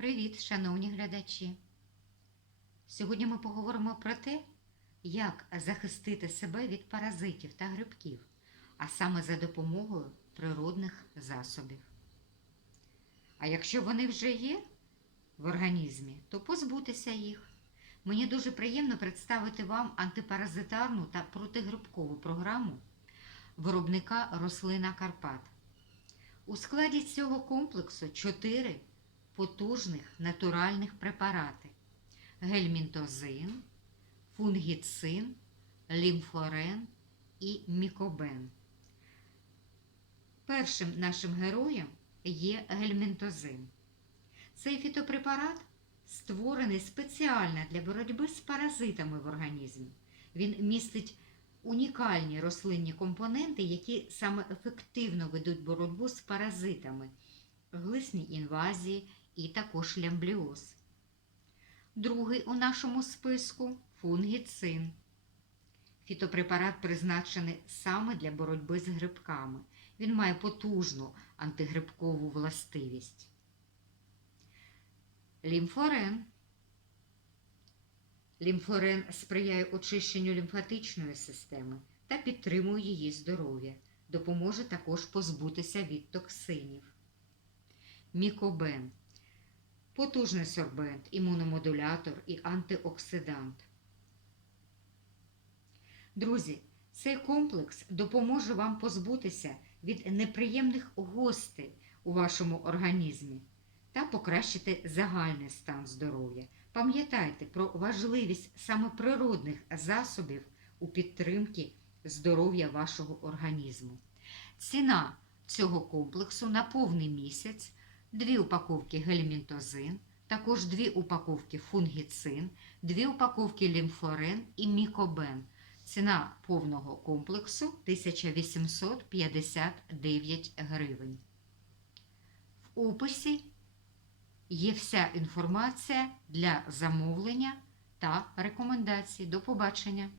Привіт, шановні глядачі! Сьогодні ми поговоримо про те, як захистити себе від паразитів та грибків, а саме за допомогою природних засобів. А якщо вони вже є в організмі, то позбутися їх. Мені дуже приємно представити вам антипаразитарну та протигрибкову програму виробника рослина Карпат. У складі цього комплексу чотири потужних натуральних препарати: гельмінтозин, фунгіцин, лімфорен і мікобен. Першим нашим героєм є гельмінтозин. Цей фітопрепарат створений спеціально для боротьби з паразитами в організмі. Він містить унікальні рослинні компоненти, які саме ефективно ведуть боротьбу з паразитами, глисні інвазії і також лямбліоз. Другий у нашому списку фунгіцин. Фітопрепарат призначений саме для боротьби з грибками. Він має потужну антигрибкову властивість. Лімфорен. Лімфорен сприяє очищенню лімфатичної системи та підтримує її здоров'я, допоможе також позбутися від токсинів. Мікобен потужний сорбент, імуномодулятор і антиоксидант. Друзі, цей комплекс допоможе вам позбутися від неприємних гостей у вашому організмі та покращити загальний стан здоров'я. Пам'ятайте про важливість саме природних засобів у підтримці здоров'я вашого організму. Ціна цього комплексу на повний місяць дві упаковки гельмінтозин, також дві упаковки фунгіцин, дві упаковки лімфорен і мікобен. Ціна повного комплексу 1859 гривень. В описі є вся інформація для замовлення та рекомендацій. До побачення!